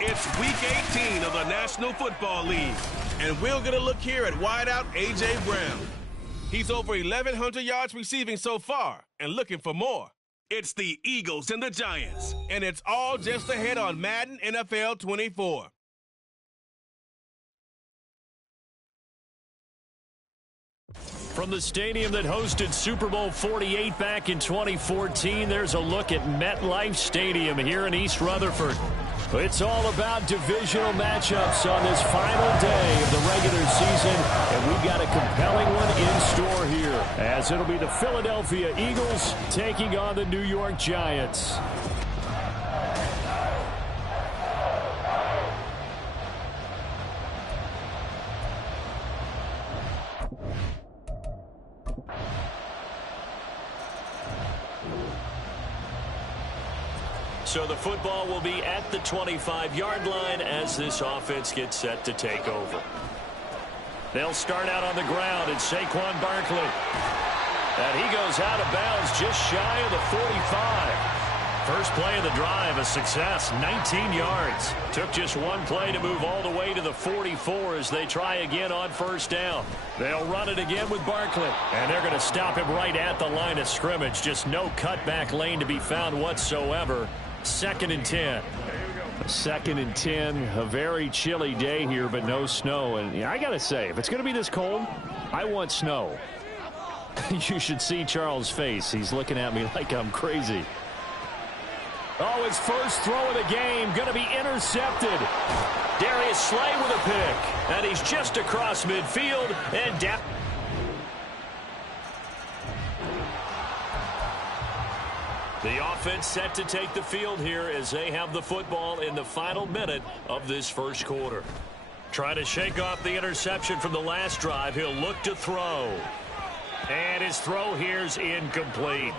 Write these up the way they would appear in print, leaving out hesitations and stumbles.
It's Week 18 of the National Football League, and we'll get a look here at wideout A.J. Brown. He's over 1,100 yards receiving so far and looking for more. It's the Eagles and the Giants, and it's all just ahead on Madden NFL 24. From the stadium that hosted Super Bowl 48 back in 2014, there's a look at MetLife Stadium here in East Rutherford. It's all about divisional matchups on this final day of the regular season, and we've got a compelling one in store here, as it'll be the Philadelphia Eagles taking on the New York Giants. So the football will be at the 25-yard line as this offense gets set to take over. They'll start out on the ground, and Saquon Barkley. And he goes out of bounds just shy of the 45. First play of the drive, a success, 19 yards. Took just one play to move all the way to the 44 as they try again on first down. They'll run it again with Barkley, and they're going to stop him right at the line of scrimmage. Just no cutback lane to be found whatsoever. 2nd and 10. 2nd and 10, a very chilly day here, but no snow. And I got to say, if it's going to be this cold, I want snow. You should see Charles' face. He's looking at me like I'm crazy. Oh, his first throw of the game going to be intercepted. Darius Slay with a pick. And he's just across midfield and down. The offense set to take the field here as they have the football in the final minute of this first quarter. Trying to shake off the interception from the last drive. He'll look to throw. And his throw here's incomplete.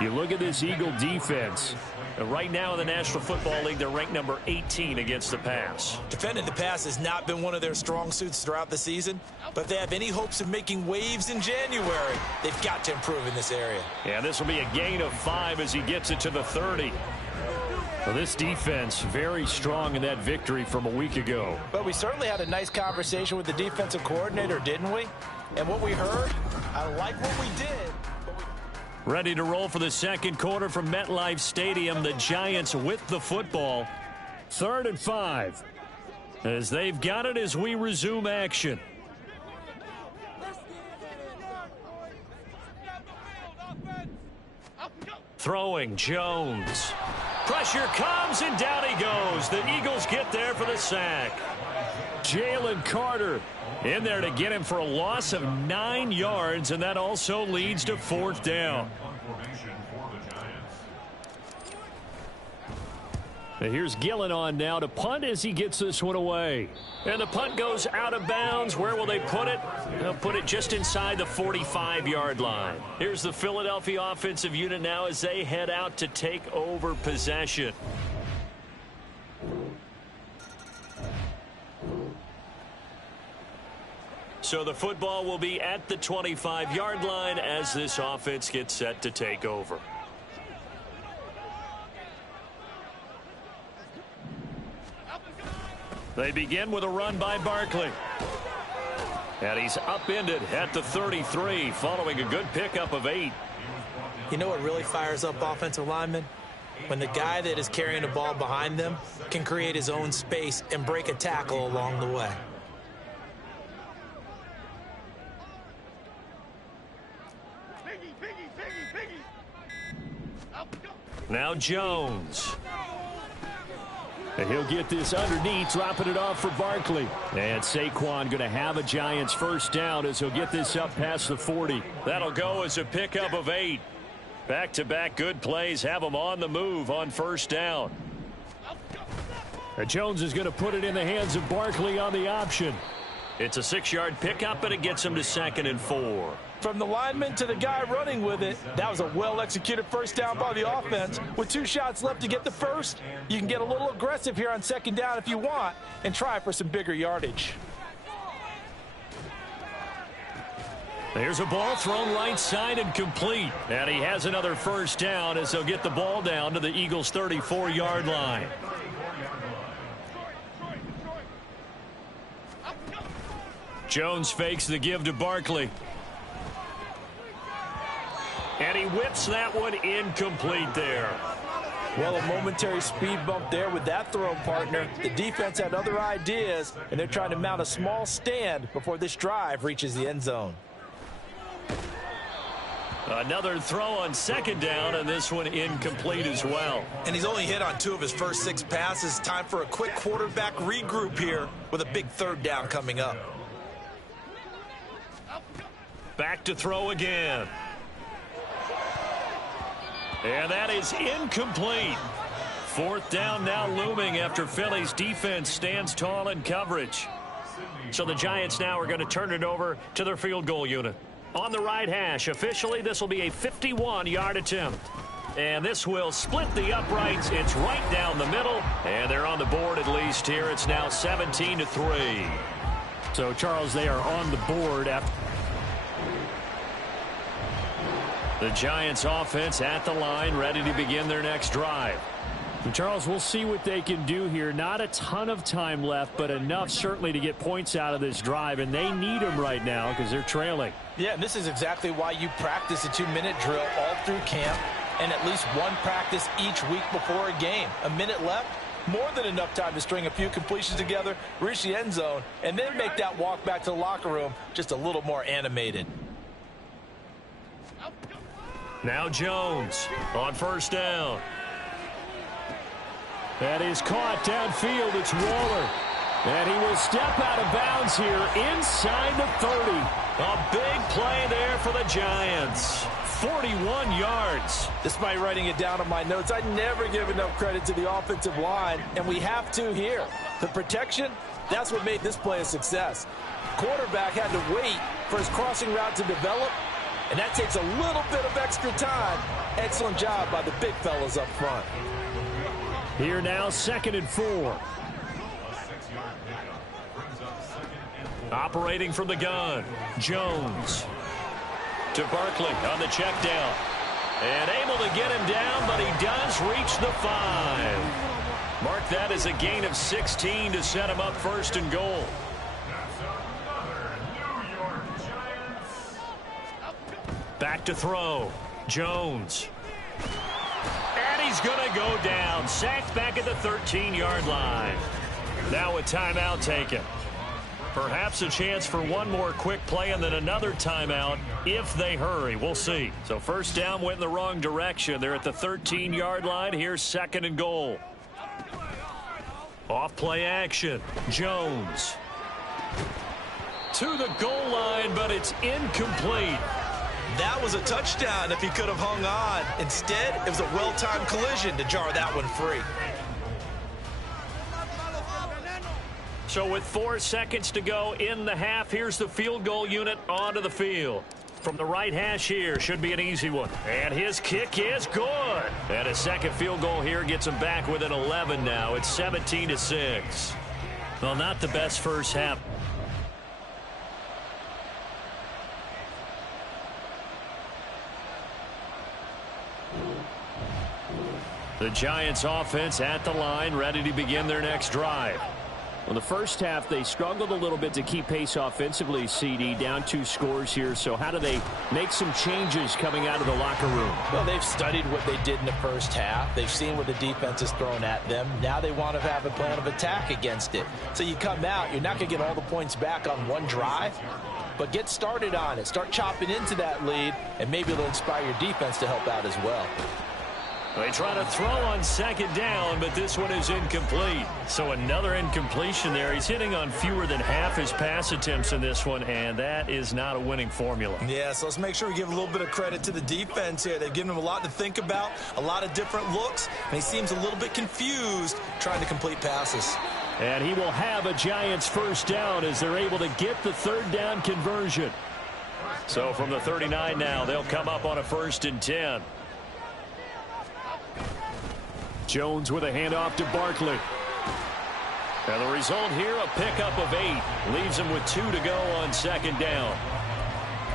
You look at this Eagle defense. Right now in the National Football League, they're ranked number 18 against the pass. Defending the pass has not been one of their strong suits throughout the season, but if they have any hopes of making waves in January, they've got to improve in this area. Yeah, this will be a gain of 5 as he gets it to the 30. Well, this defense very strong in that victory from a week ago. But we certainly had a nice conversation with the defensive coordinator, didn't we? And what we heard, I like what we did. Ready to roll for the second quarter from MetLife Stadium. The Giants with the football. 3rd and 5. As they've got it as we resume action. Throwing Jones. Pressure comes and down he goes. The Eagles get there for the sack. Jalen Carter in there to get him for a loss of 9 yards, and that also leads to 4th down. And here's Gillen on now to punt as he gets this one away. And the punt goes out of bounds. Where will they put it? They'll put it just inside the 45-yard line. Here's the Philadelphia offensive unit now as they head out to take over possession. So the football will be at the 25-yard line as this offense gets set to take over. They begin with a run by Barkley. And he's upended at the 33 following a good pickup of 8. You know what really fires up offensive linemen? When the guy that is carrying the ball behind them can create his own space and break a tackle along the way. Now Jones. And he'll get this underneath, dropping it off for Barkley. And Saquon going to have a Giants first down as he'll get this up past the 40. That'll go as a pickup of 8. Back-to-back good plays have them on the move on first down. And Jones is going to put it in the hands of Barkley on the option. It's a 6-yard pickup, and it gets him to 2nd and 4. From the lineman to the guy running with it, that was a well-executed first down by the offense. With 2 shots left to get the first, you can get a little aggressive here on 2nd down if you want and try for some bigger yardage. There's a ball thrown right side and complete. And he has another first down as they'll get the ball down to the Eagles' 34-yard line. Jones fakes the give to Barkley. And he whips that one incomplete there. Well, a momentary speed bump there with that throw, partner. The defense had other ideas, and they're trying to mount a small stand before this drive reaches the end zone. Another throw on second down, and this one incomplete as well. And he's only hit on 2 of his first 6 passes. Time for a quick quarterback regroup here with a big third down coming up. Back to throw again. And that is incomplete. Fourth down now looming after Philly's defense stands tall in coverage. So the Giants now are going to turn it over to their field goal unit. On the right hash, officially this will be a 51-yard attempt. And this will split the uprights. It's right down the middle. And they're on the board at least here. It's now 17-3. So, Charles, they are on the board after the Giants offense at the line, ready to begin their next drive. And Charles, we'll see what they can do here. Not a ton of time left, but enough certainly to get points out of this drive, and they need them right now because they're trailing. Yeah, and this is exactly why you practice a 2-minute drill all through camp and at least one practice each week before a game. A minute left, more than enough time to string a few completions together, reach the end zone, and then make that walk back to the locker room just a little more animated. Now Jones on first down. That is caught downfield. It's Waller. And he will step out of bounds here inside the 30. A big play there for the Giants. 41 yards. Despite writing it down on my notes, I never give enough credit to the offensive line, and we have to here. The protection, that's what made this play a success. Quarterback had to wait for his crossing route to develop, and that takes a little bit of extra time. Excellent job by the big fellas up front. Here now, 2nd and 4. Operating from the gun, Jones to Barkley on the check down. And able to get him down, but he does reach the 5. Mark that as a gain of 16 to set him up 1st and goal. Back to throw. Jones. And he's going to go down. Sacked back at the 13-yard line. Now a timeout taken. Perhaps a chance for one more quick play and then another timeout if they hurry. We'll see. So first down went in the wrong direction. They're at the 13-yard line. Here's 2nd and goal. Off play action. Jones. To the goal line, but it's incomplete. That was a touchdown if he could have hung on. Instead, it was a well-timed collision to jar that one free. So with 4 seconds to go in the half, here's the field goal unit onto the field. From the right hash here, should be an easy one. And his kick is good. And a second field goal here gets him back within 11 now. It's 17-6. Well, not the best first half. The Giants offense at the line, ready to begin their next drive. Well, the first half, they struggled a little bit to keep pace offensively, CD, down 2 scores here. So how do they make some changes coming out of the locker room? Well, they've studied what they did in the first half. They've seen what the defense has thrown at them. Now they want to have a plan of attack against it. So you come out, you're not going to get all the points back on one drive, but get started on it. Start chopping into that lead, and maybe it'll inspire your defense to help out as well. They try to throw on second down, but this one is incomplete. So another incompletion there. He's hitting on fewer than half his pass attempts in this one, and that is not a winning formula. Yeah, so let's make sure we give a little bit of credit to the defense here. They've given him a lot to think about, a lot of different looks, and he seems a little bit confused trying to complete passes. And he will have a Giants first down as they're able to get the 3rd down conversion. So from the 39 now, they'll come up on a 1st and 10. Jones with a handoff to Barkley. And the result here, a pickup of 8. Leaves him with 2 to go on second down.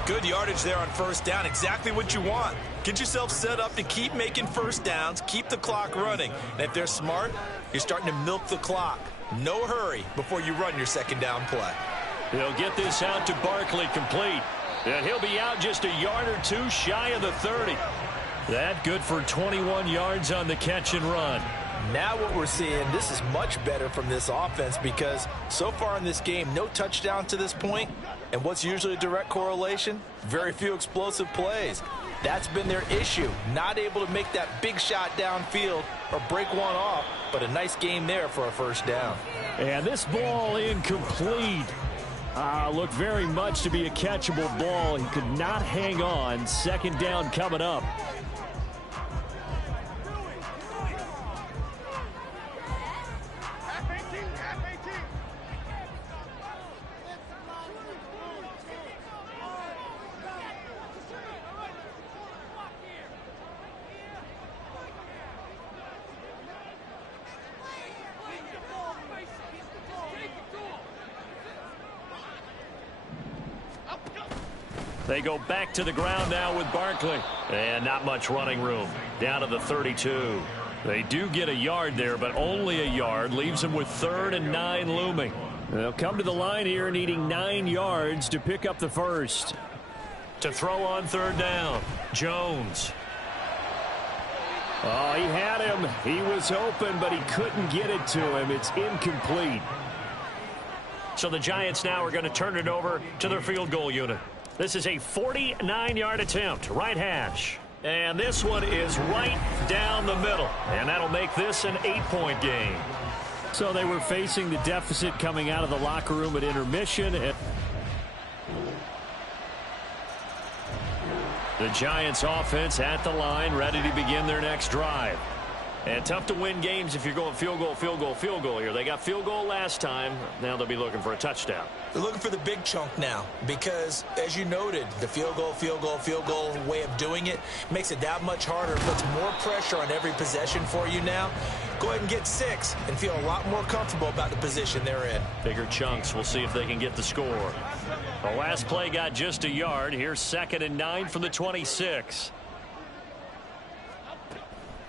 Good yardage there on first down. Exactly what you want. Get yourself set up to keep making first downs, keep the clock running. And if they're smart, you're starting to milk the clock. No hurry before you run your second down play. He'll get this out to Barkley, complete. And he'll be out just a yard or two shy of the 30. That good for 21 yards on the catch and run. Now what we're seeing, this is much better from this offense because so far in this game, no touchdown to this point. And what's usually a direct correlation? Very few explosive plays. That's been their issue. Not able to make that big shot downfield or break one off, but a nice game there for a first down. And this ball incomplete. Looked very much to be a catchable ball. He could not hang on. Second down coming up. They go back to the ground now with Barkley. And not much running room. Down to the 32. They do get a yard there, but only a yard. Leaves them with 3rd and 9 looming. They'll come to the line here needing 9 yards to pick up the first. To throw on 3rd down, Jones. Oh, he had him. He was open, but he couldn't get it to him. It's incomplete. So the Giants now are going to turn it over to their field goal unit. This is a 49-yard attempt, right hash. And this one is right down the middle. And that'll make this an 8-point game. So they were facing the deficit coming out of the locker room at intermission. The Giants offense at the line, ready to begin their next drive. And tough to win games if you're going field goal, field goal, field goal here. They got field goal last time. Now they'll be looking for a touchdown. They're looking for the big chunk now because, as you noted, the field goal way of doing it makes it that much harder. It puts more pressure on every possession for you now. Go ahead and get 6 and feel a lot more comfortable about the position they're in. Bigger chunks. We'll see if they can get the score. The last play got just a yard. Here's 2nd and 9 from the 26.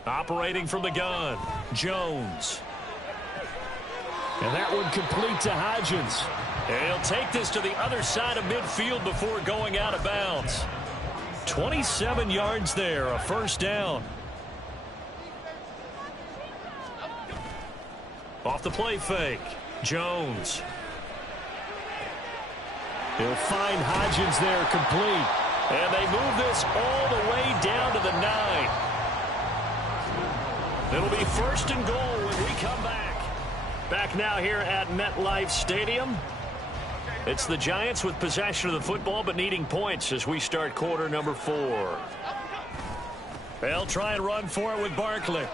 Operating from the gun, Jones. And that one complete to Hodgins. And he'll take this to the other side of midfield before going out of bounds. 27 yards there, a first down. Off the play fake, Jones. He'll find Hodgins there, complete. And they move this all the way down to the 9. It'll be 1st and goal when we come back. Back now here at MetLife Stadium. It's the Giants with possession of the football but needing points as we start quarter number 4. They'll try and run for it with Barkley.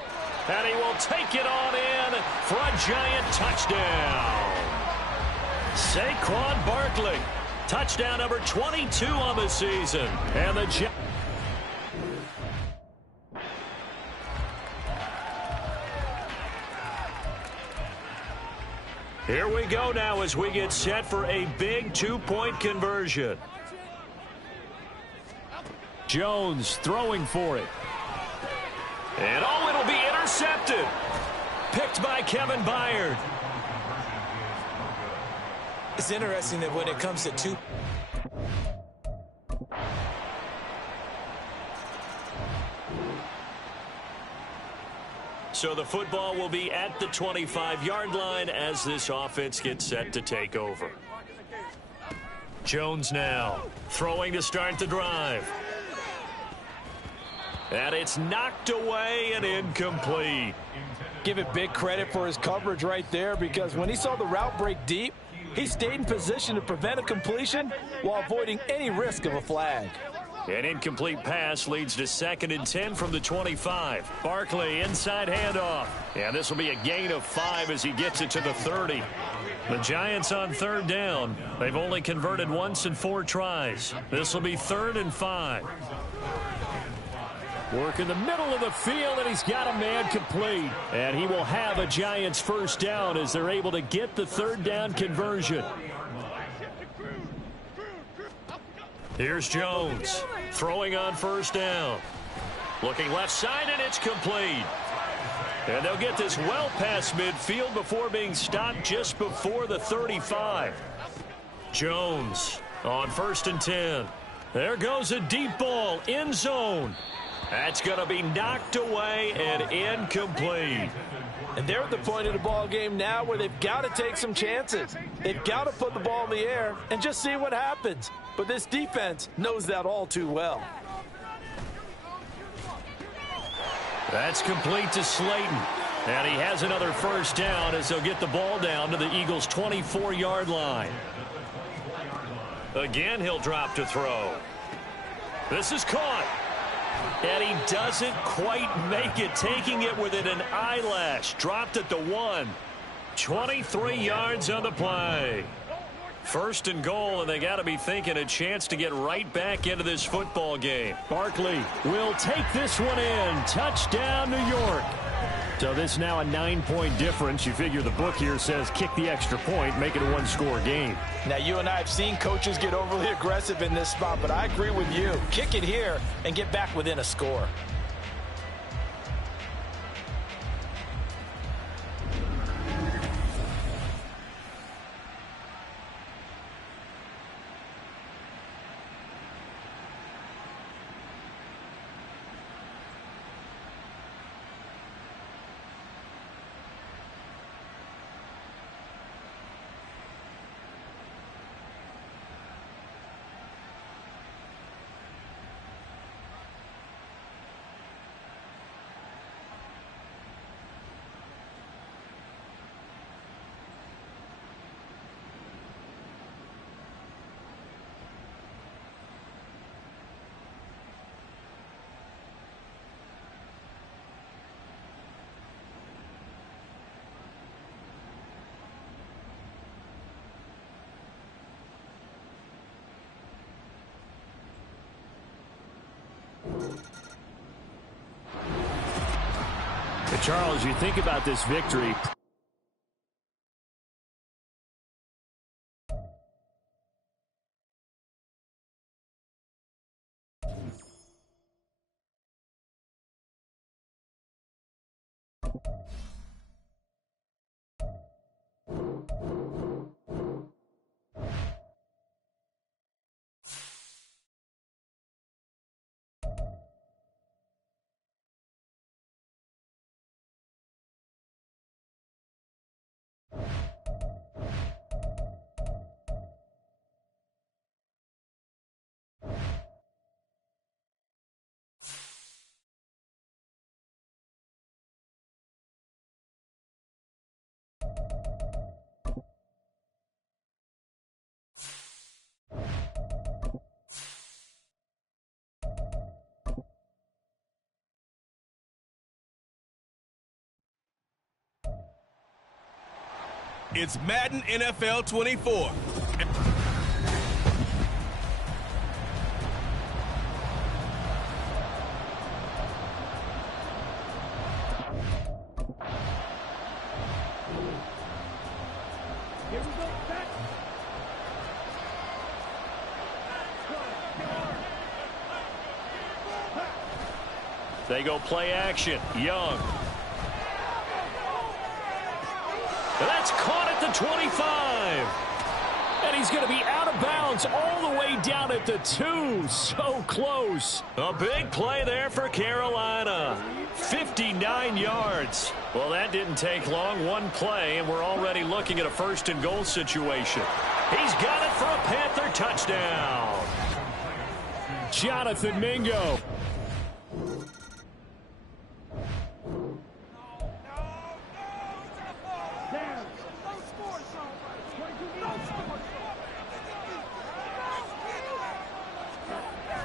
And he will take it on in for a Giant touchdown. Saquon Barkley. Touchdown number 22 on the season. And the Here we go now as we get set for a big 2-point conversion. Jones throwing for it. And it'll be intercepted. Picked by Kevin Byard. It's interesting that when it comes to 2. So the football will be at the 25-yard line as this offense gets set to take over. Jones now throwing to start the drive. And it's knocked away and incomplete. Give it big credit for his coverage right there because when he saw the route break deep, he stayed in position to prevent a completion while avoiding any risk of a flag. An incomplete pass leads to 2nd and 10 from the 25. Barkley inside handoff. And this will be a gain of 5 as he gets it to the 30. The Giants on 3rd down. They've only converted once in 4 tries. This will be 3rd and 5. Work in the middle of the field, and he's got a man complete. And he will have a Giants first down as they're able to get the 3rd down conversion. Here's Jones throwing on 1st down. Looking left side, and it's complete. And they'll get this well past midfield before being stopped just before the 35. Jones on 1st and 10. There goes a deep ball, end zone. That's going to be knocked away and incomplete. And they're at the point of the ball game now where they've got to take some chances. They've got to put the ball in the air and just see what happens. But this defense knows that all too well. That's complete to Slayton. And he has another first down as they'll get the ball down to the Eagles' 24-yard line. Again, he'll drop to throw. This is caught. And he doesn't quite make it, taking it within an eyelash. Dropped at the 1. 23 yards on the play. 1st and goal, and they got to be thinking a chance to get right back into this football game. Barkley will take this one in. Touchdown, New York. So this now a 9-point difference. You figure the book here says kick the extra point, make it a one-score game. Now, you and I have seen coaches get overly aggressive in this spot, but I agree with you. Kick it here and get back within a score. Charles, you think about this victory. It's Madden NFL 24. They go play action. Young. That's caught at the 25. And he's going to be out of bounds all the way down at the 2. So close. A big play there for Carolina. 59 yards. Well, that didn't take long. One play, and we're already looking at a 1st and goal situation. He's got it for a Panther touchdown. Jonathan Mingo.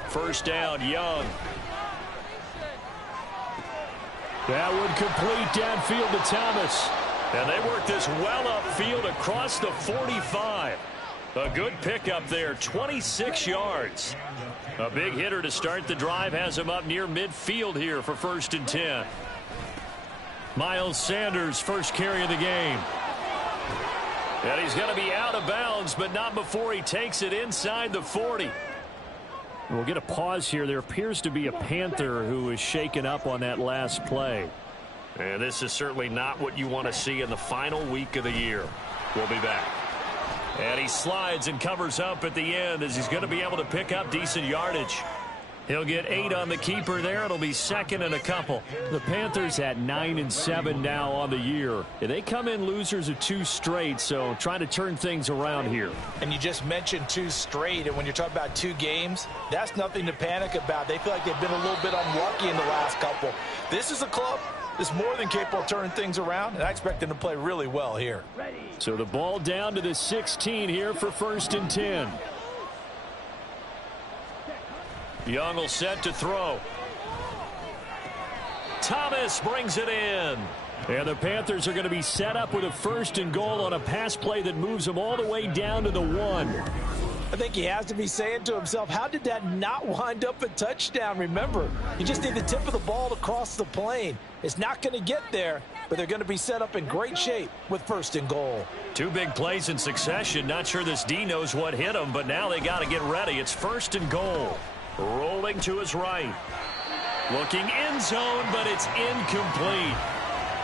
First down, Young. That would complete downfield to Thomas. And they work this well upfield across the 45. A good pickup there, 26 yards. A big hitter to start the drive has him up near midfield here for 1st and 10. Miles Sanders, first carry of the game. And he's going to be out of bounds, but not before he takes it inside the 40. We'll get a pause here. There appears to be a Panther who is shaken up on that last play. And this is certainly not what you want to see in the final week of the year. We'll be back. And he slides and covers up at the end as he's going to be able to pick up decent yardage. He'll get 8 on the keeper there. It'll be second and a couple. The Panthers at 9-7 now on the year. They come in losers of 2 straight, so trying to turn things around here. And you just mentioned 2 straight, and when you're talking about 2 games, that's nothing to panic about. They feel like they've been a little bit unlucky in the last couple. This is a club that's more than capable of turning things around, and I expect them to play really well here. So the ball down to the 16 here for 1st and 10. Young will set to throw. Thomas brings it in. And the Panthers are going to be set up with a 1st and goal on a pass play that moves them all the way down to the 1. I think he has to be saying to himself, how did that not wind up a touchdown? Remember, you just need the tip of the ball to cross the plane. It's not going to get there, but they're going to be set up in great shape with 1st and goal. 2 big plays in succession. Not sure this D knows what hit him, but now they got to get ready. It's 1st and goal. Rolling to his right. Looking end zone, but it's incomplete.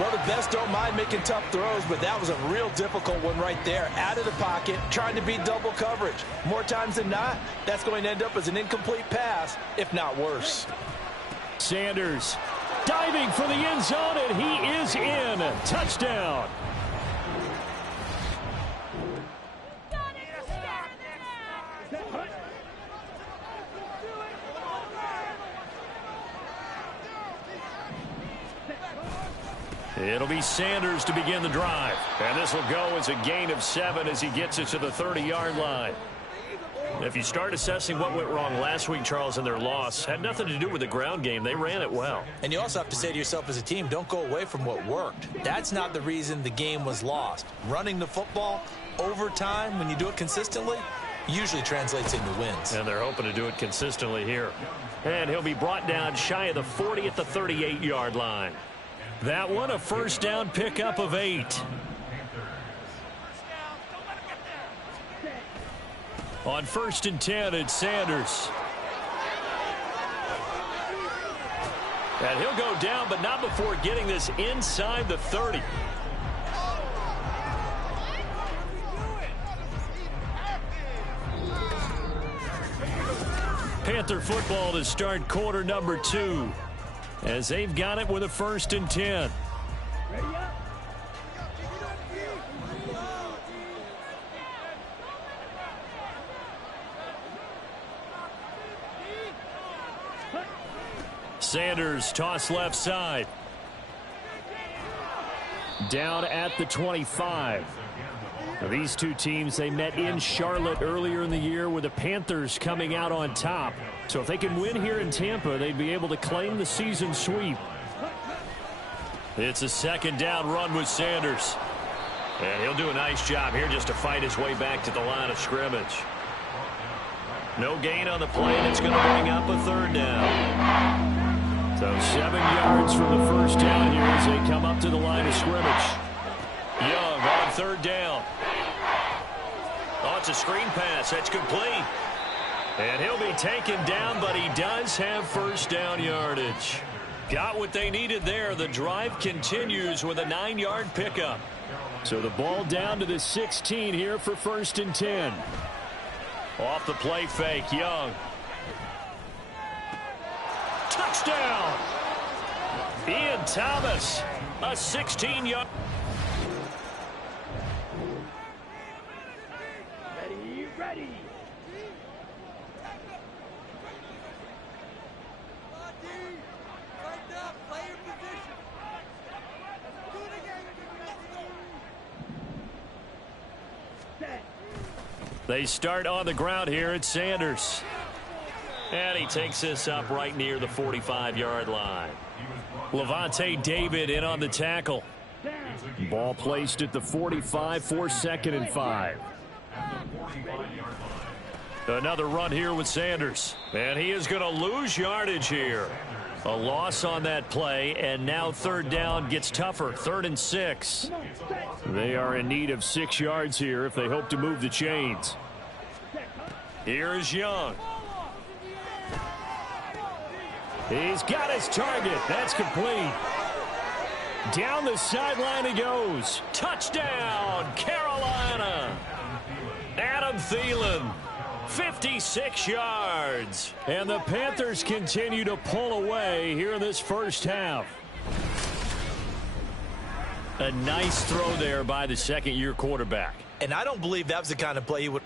Well, the best don't mind making tough throws, but that was a real difficult one right there. Out of the pocket, trying to beat double coverage. More times than not, that's going to end up as an incomplete pass, if not worse. Sanders diving for the end zone, and he is in. Touchdown. It'll be Sanders to begin the drive. And this will go as a gain of 7 as he gets it to the 30-yard line. If you start assessing what went wrong last week, Charles, in their loss, had nothing to do with the ground game. They ran it well. And you also have to say to yourself as a team, don't go away from what worked. That's not the reason the game was lost. Running the football over time, when you do it consistently, usually translates into wins. And they're hoping to do it consistently here. And he'll be brought down shy of the 40 at the 38-yard line. That one, a 1st down pickup of 8. On 1st and 10, it's Sanders. And he'll go down, but not before getting this inside the 30. Panther football to start quarter number 2. As they've got it with a 1st and 10. Sanders toss left side. Down at the 25. Now, these 2 teams, they met in Charlotte earlier in the year with the Panthers coming out on top. So if they can win here in Tampa, they'd be able to claim the season sweep. It's a 2nd down run with Sanders. And he'll do a nice job here just to fight his way back to the line of scrimmage. No gain on the play, and it's going to bring up a 3rd down. So 7 yards from the 1st down here as they come up to the line of scrimmage. Young on 3rd down. Oh, it's a screen pass. That's complete. And he'll be taken down, but he does have 1st down yardage. Got what they needed there. The drive continues with a 9-yard pickup. So the ball down to the 16 here for 1st and 10. Off the play fake, Young. Touchdown! Ian Thomas, a 16-yard. Ready. They start on the ground here at Sanders. And he takes this up right near the 45-yard line. Levante David in on the tackle. Ball placed at the 45 for 2nd and 5. Another run here with Sanders. And he is going to lose yardage here. A loss on that play, and now 3rd down gets tougher. 3rd and 6. They are in need of 6 yards here if they hope to move the chains. Here is Young. He's got his target. That's complete. Down the sideline he goes. Touchdown, Carolina. Adam Thielen. 56 yards. And the Panthers continue to pull away here in this first half. A nice throw there by the second-year quarterback. And I don't believe that was the kind of play he would...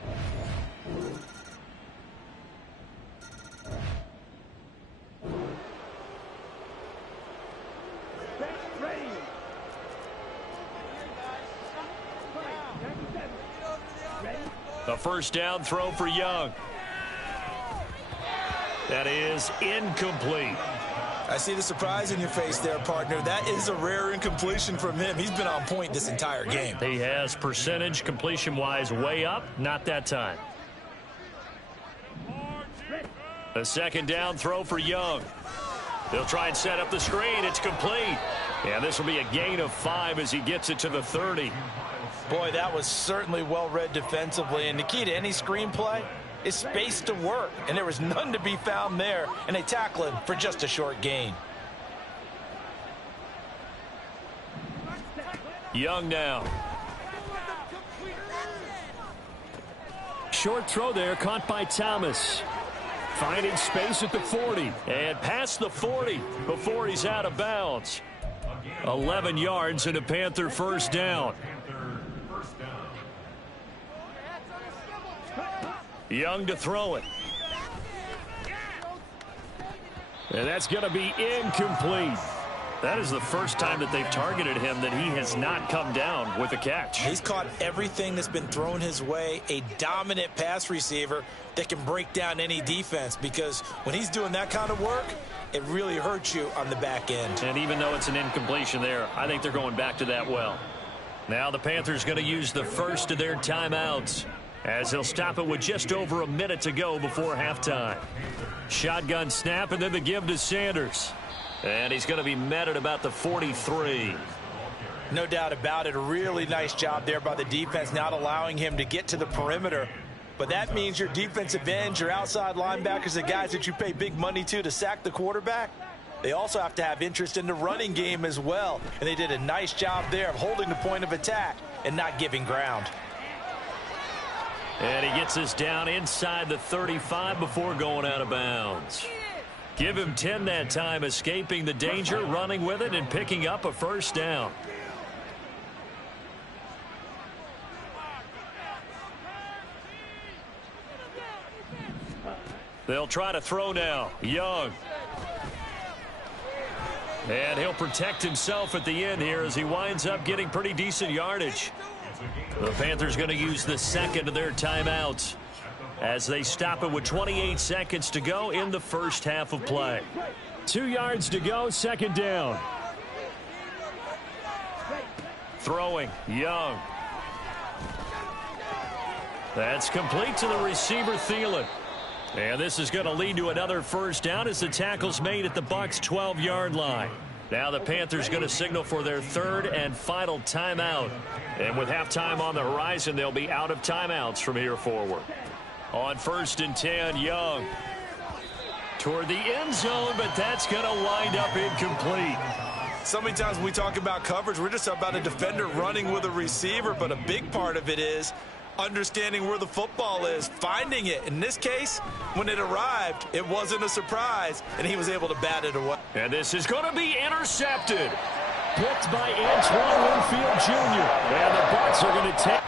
A first down throw for Young. That is incomplete. I see the surprise in your face there, partner. That is a rare incompletion from him. He's been on point this entire game. He has percentage completion-wise way up. Not that time. A second down throw for Young. They'll try and set up the screen. It's complete. And this will be a gain of 5 as he gets it to the 30. Boy, that was certainly well-read defensively. And the key to any screenplay is space to work. And there was none to be found there. And they tackle him for just a short gain. Young now. Short throw there, caught by Thomas. Finding space at the 40. And past the 40 before he's out of bounds. 11 yards and a Panther first down. Young to throw it. And that's going to be incomplete. That is the first time that they've targeted him that he has not come down with a catch. He's caught everything that's been thrown his way. A dominant pass receiver that can break down any defense, because when he's doing that kind of work, it really hurts you on the back end. And even though it's an incompletion there, I think they're going back to that well. Now the Panthers going to use the first of their timeouts, as they'll stop it with just over a minute to go before halftime. Shotgun snap, and then the give to Sanders. And he's going to be met at about the 43. No doubt about it. A really nice job there by the defense, not allowing him to get to the perimeter. But that means your defensive ends, your outside linebackers, the guys that you pay big money to sack the quarterback, they also have to have interest in the running game as well. And they did a nice job there of holding the point of attack and not giving ground. And he gets us down inside the 35 before going out of bounds. Give him 10 that time, escaping the danger, running with it, and picking up a first down. They'll try to throw now. Young. And he'll protect himself at the end here as he winds up getting pretty decent yardage. The Panthers going to use the second of their timeouts as they stop it with 28 seconds to go in the first half of play. 2 yards to go, second down. Throwing, Young. That's complete to the receiver, Thielen. And this is going to lead to another first down as the tackle's made at the Bucs' 12-yard line. Now the Panthers going to signal for their third and final timeout. And with halftime on the horizon, they'll be out of timeouts from here forward. On 1st and 10, Young. Toward the end zone, but that's going to wind up incomplete. So many times when we talk about coverage, we're just about a defender running with a receiver, but a big part of it is understanding where the football is, finding it. In this case, when it arrived, it wasn't a surprise, and he was able to bat it away. And this is going to be intercepted. Picked by Antoine Winfield Jr. And the Bucs are going to take...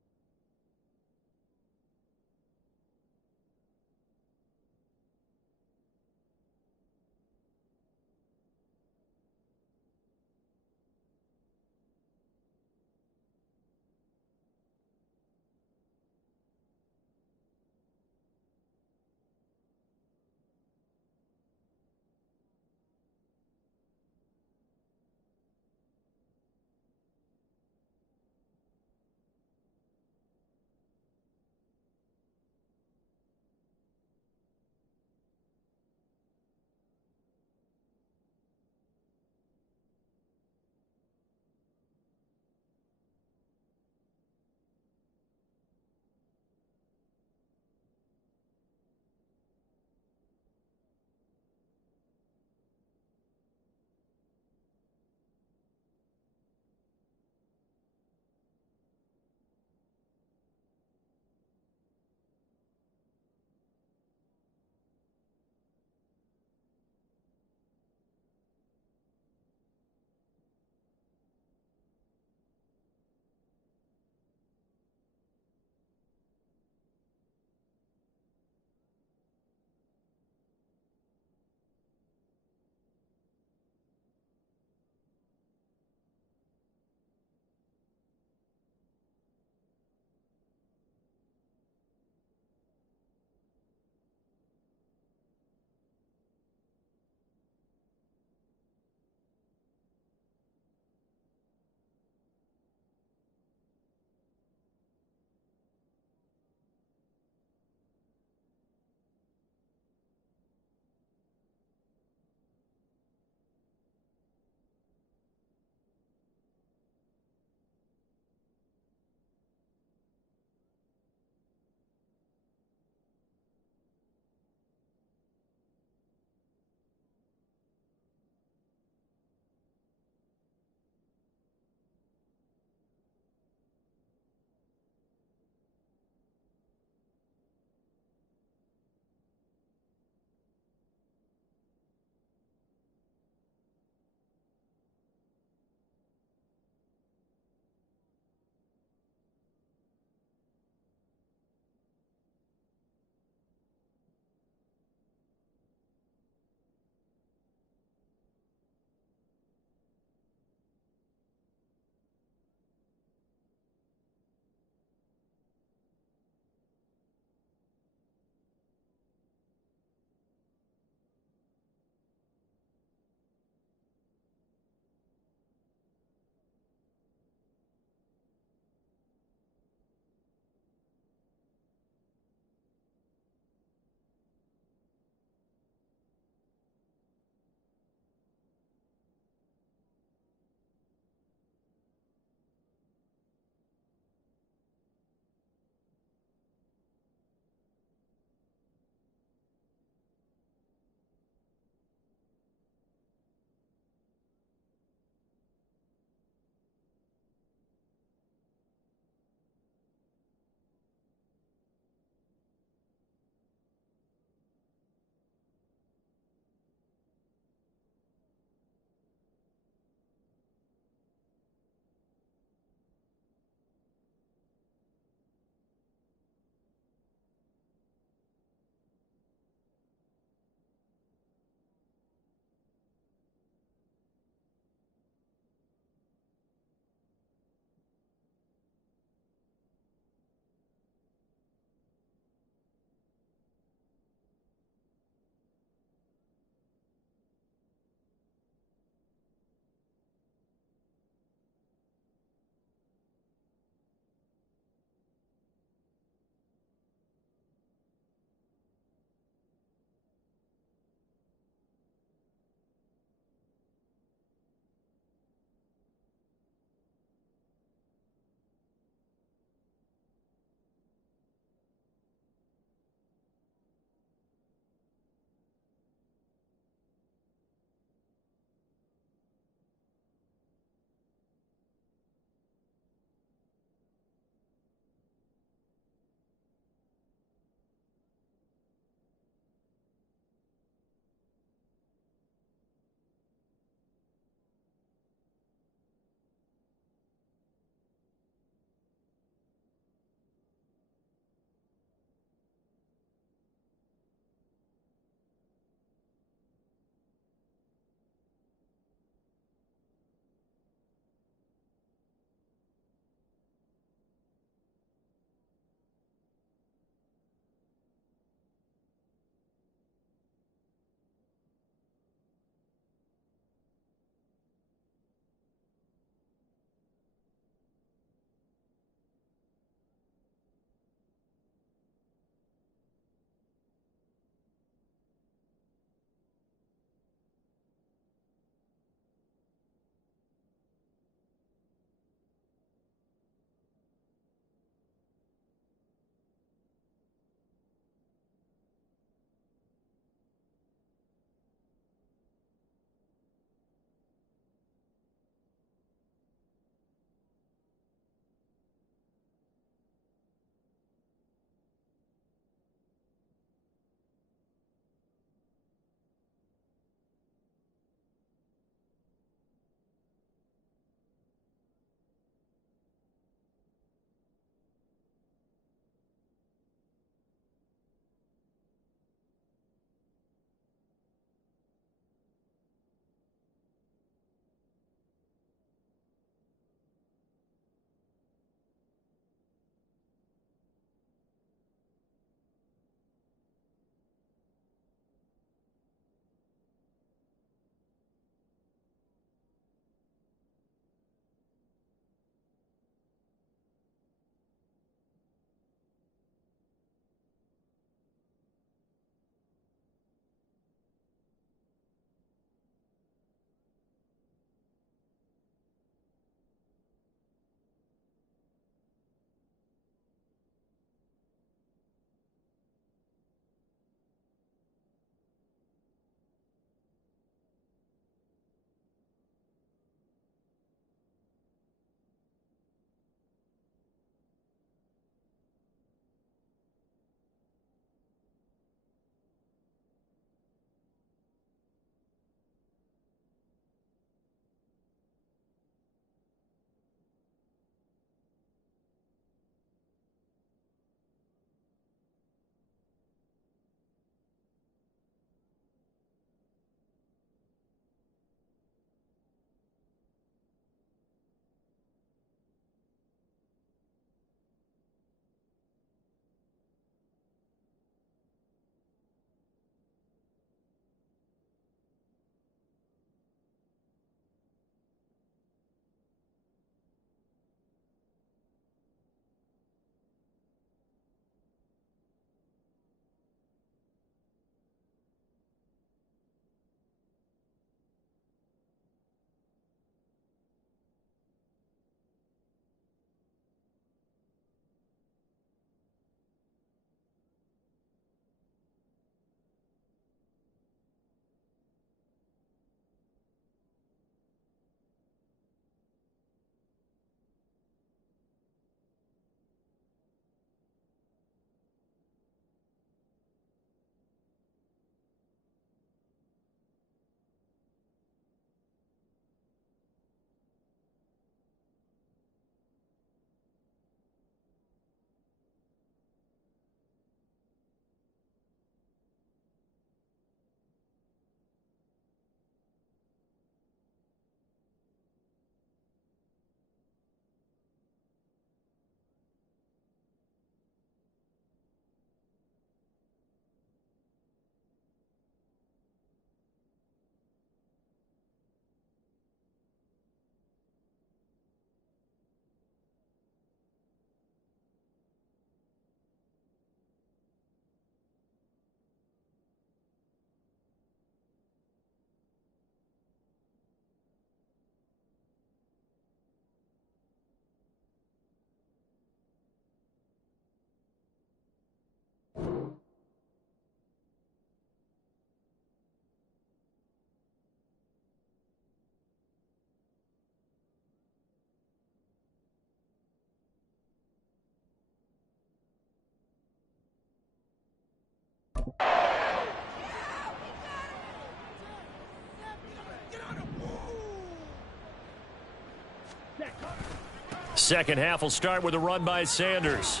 Second half will start with a run by Sanders.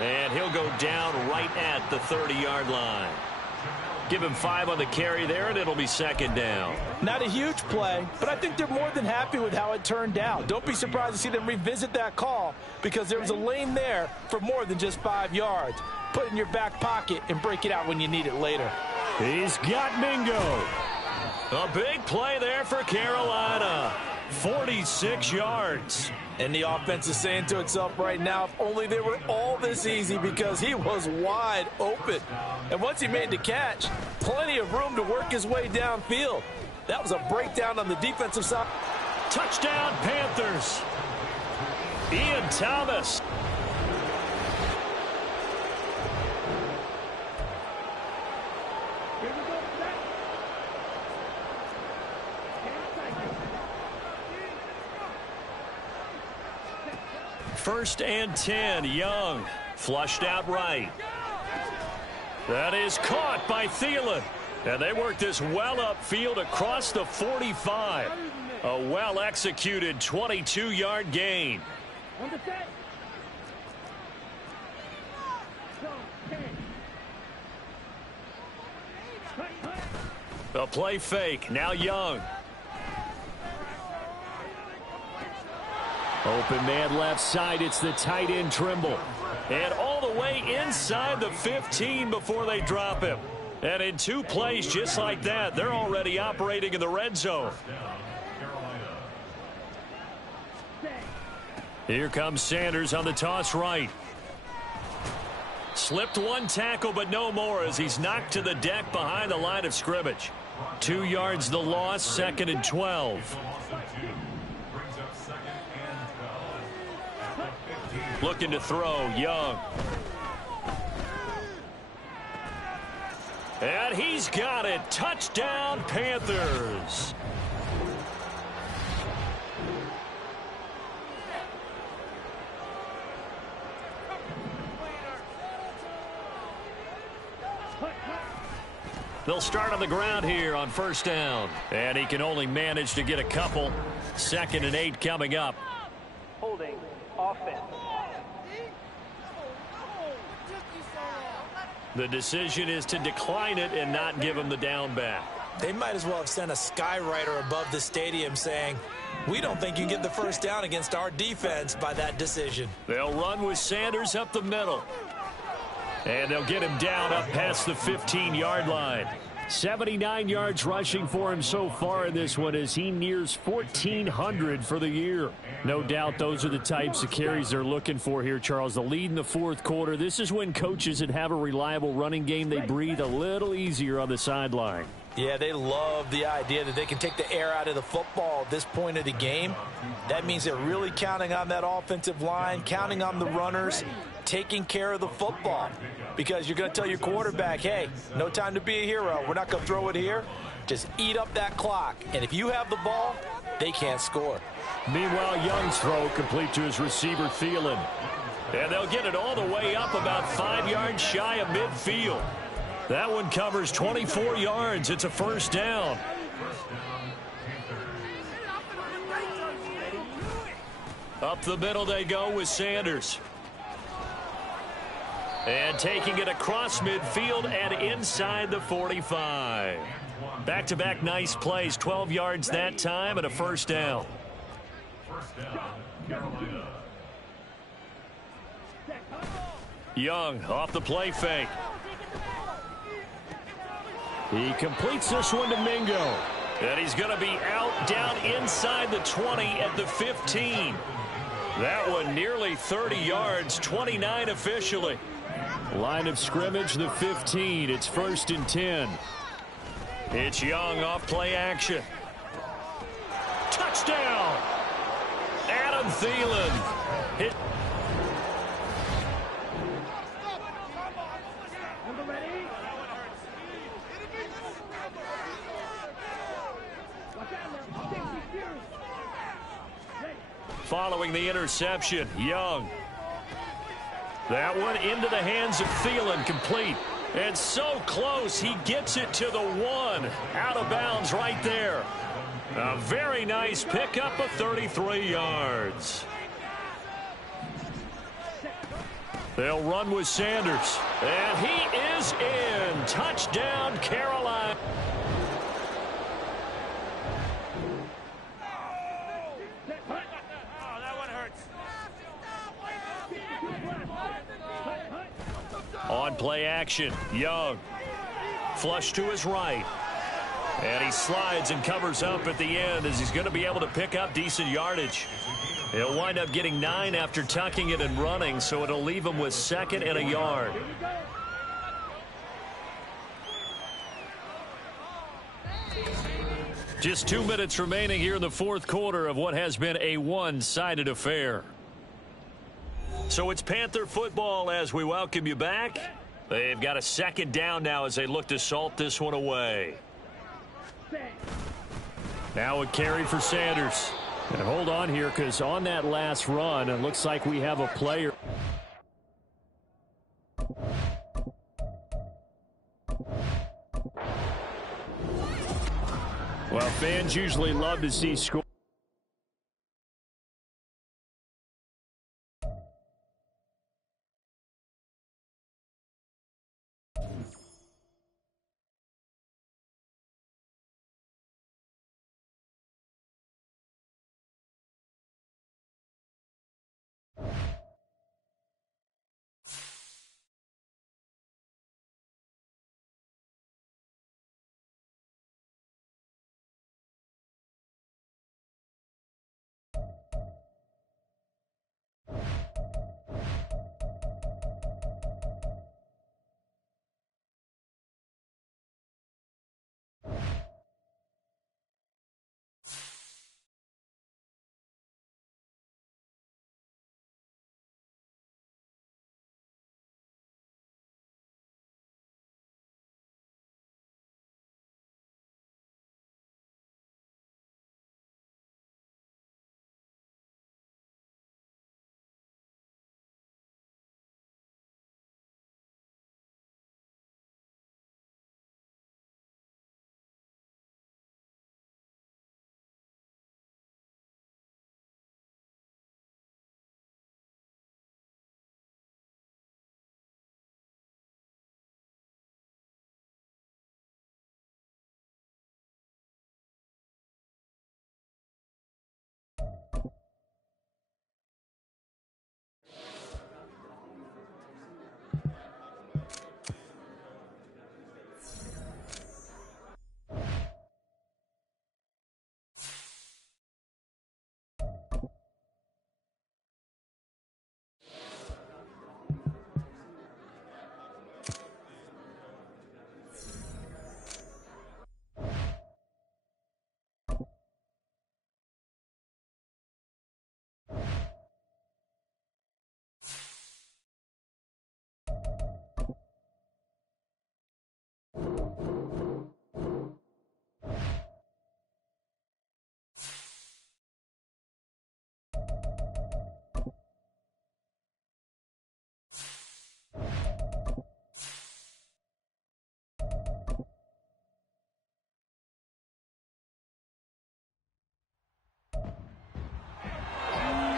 And he'll go down right at the 30-yard line. Give him 5 on the carry there, and it'll be second down. Not a huge play, but I think they're more than happy with how it turned out. Don't be surprised to see them revisit that call because there was a lane there for more than just 5 yards. Put it in your back pocket and break it out when you need it later. He's got Mingo. A big play there for Carolina. 46 yards. And the offense is saying to itself right now, if only they were all this easy because he was wide open. And once he made the catch, plenty of room to work his way downfield. That was a breakdown on the defensive side. Touchdown, Panthers. Ian Thomas. First and 10, Young. Flushed out right. That is caught by Thielen. And they work this well upfield across the 45. A well-executed 22-yard gain. A play fake. Now Young. Open man left side. It's the tight end Trimble. And all the way inside the 15 before they drop him. And in 2 plays just like that, they're already operating in the red zone. Here comes Sanders on the toss right. Slipped 1 tackle, but no more as he's knocked to the deck behind the line of scrimmage. 2 yards the loss, second and 12. Looking to throw, Young. And he's got it. Touchdown, Panthers. They'll start on the ground here on first down. And he can only manage to get a couple. Second and 8 coming up. Holding offense. The decision is to decline it and not give him the down back. They might as well have sent a skywriter above the stadium saying, we don't think you can get the first down against our defense by that decision. They'll run with Sanders up the middle. And they'll get him down up past the 15-yard line. 79 yards rushing for him so far in this one as he nears 1,400 for the year. No doubt those are the types of carries they're looking for here, Charles. The lead in the fourth quarter. This is when coaches that have a reliable running game, they breathe a little easier on the sideline. Yeah, they love the idea that they can take the air out of the football at this point of the game. That means they're really counting on that offensive line, counting on the runners, taking care of the football. Because you're going to tell your quarterback, hey, no time to be a hero. We're not going to throw it here. Just eat up that clock. And if you have the ball, they can't score. Meanwhile, Young's throw complete to his receiver, Thielen. And they'll get it all the way up about 5 yards shy of midfield. That one covers 24 yards. It's a first down. Up the middle they go with Sanders. And taking it across midfield and inside the 45. Back-to-back nice plays. 12 yards that time and a first down. Young off the play fake. He completes this one to Mingo. And he's going to be out down inside the 20 at the 15. That one nearly 30 yards, 29 officially. Line of scrimmage, the 15. It's first and 10. It's Young off play action. Touchdown! Adam Thielen. Hit. Following the interception, Young. That one into the hands of Thielen, complete. And so close, he gets it to the 1. Out of bounds right there. A very nice pickup of 33 yards. They'll run with Sanders. And he is in. Touchdown, Carolina. On play action, Young. Flush to his right. And he slides and covers up at the end as he's going to be able to pick up decent yardage. He'll wind up getting 9 after tucking it and running, so it'll leave him with 2nd and a yard. Just 2 minutes remaining here in the 4th quarter of what has been a one-sided affair. So it's Panther football as we welcome you back. They've got a 2nd down now as they look to salt this one away. Now a carry for Sanders. And hold on here, because on that last run, it looks like we have a player. Well, fans usually love to see score.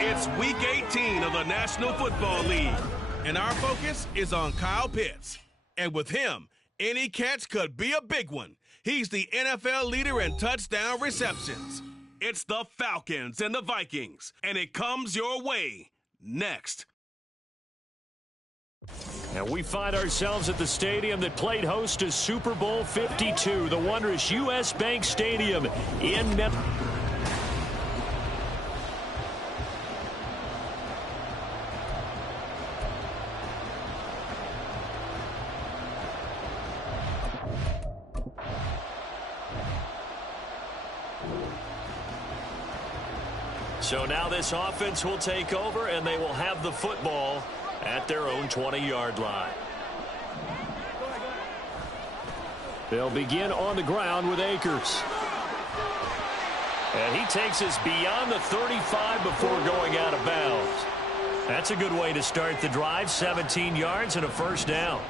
It's Week 18 of the National Football League, and our focus is on Kyle Pitts. And with him, any catch could be a big one. He's the NFL leader in touchdown receptions. It's the Falcons and the Vikings, and it comes your way next. And we find ourselves at the stadium that played host to Super Bowl 52, the wondrous U.S. Bank Stadium in Memphis. So now this offense will take over, and they will have the football at their own 20-yard line. They'll begin on the ground with Akers. And he takes us beyond the 35 before going out of bounds. That's a good way to start the drive, 17 yards and a first down.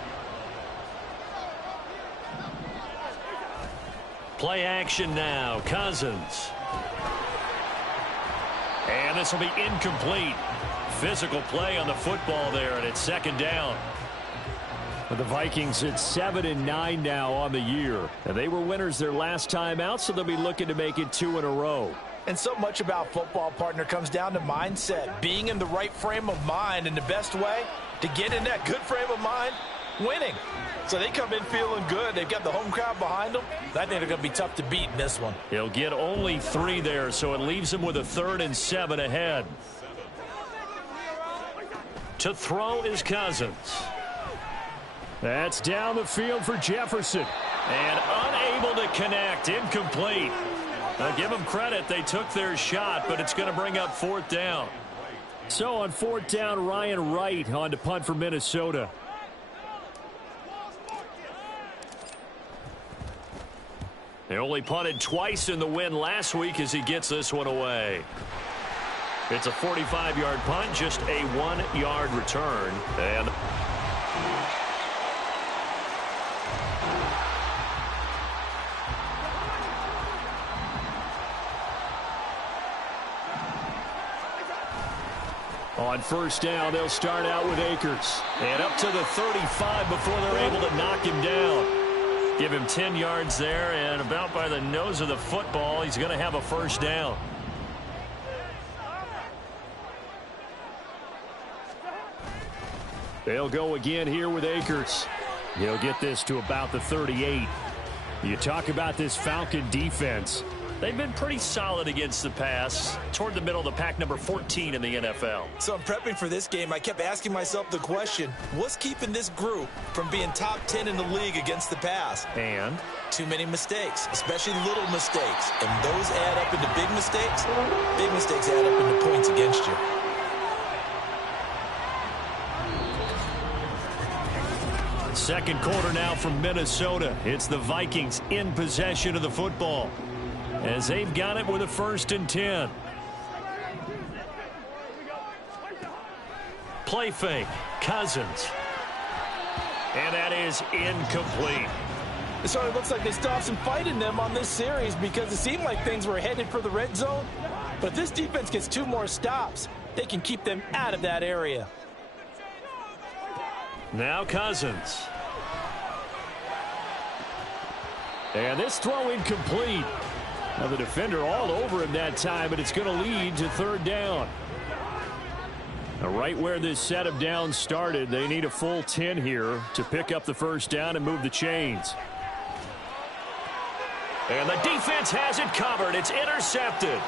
Play action now. Cousins. And this will be incomplete. Physical play on the football there, and it's second down. For the Vikings, it's 7-9 now on the year. And they were winners their last time out, so they'll be looking to make it 2 in a row. And so much about football, partner, comes down to mindset. Being in the right frame of mind, and the best way to get in that good frame of mind, winning. So they come in feeling good. They've got the home crowd behind them. I think they're going to be tough to beat in this one. He'll get only 3 there, so it leaves him with a 3rd and 7 ahead. To throw is Cousins. That's down the field for Jefferson. And unable to connect. Incomplete. Now give them credit. They took their shot, but it's going to bring up 4th down. So on 4th down, Ryan Wright on to punt for Minnesota. They only punted twice in the win last week as he gets this one away. It's a 45-yard punt, just a 1-yard return. And on 1st down, they'll start out with Akers. And up to the 35 before they're able to knock him down. Give him 10 yards there, and about by the nose of the football, he's going to have a 1st down. They'll go again here with Akers. He'll get this to about the 38. You talk about this Falcon defense. They've been pretty solid against the pass, toward the middle of the pack, number 14 in the NFL. So I'm prepping for this game. I kept asking myself the question, what's keeping this group from being top 10 in the league against the pass? And too many mistakes, especially little mistakes. And those add up into big mistakes. Big mistakes add up into points against you. Second quarter now from Minnesota. It's the Vikings in possession of the football, as they've got it with a 1st and 10. Play fake. Cousins. And that is incomplete. It sort of looks like they still have some fight in them on this series because it seemed like things were headed for the red zone. But if this defense gets 2 more stops, they can keep them out of that area. Now Cousins. And this throw incomplete. Now the defender all over him that time, but it's going to lead to 3rd down. Now right where this set of downs started, they need a full 10 here to pick up the 1st down and move the chains. And the defense has it covered. It's intercepted.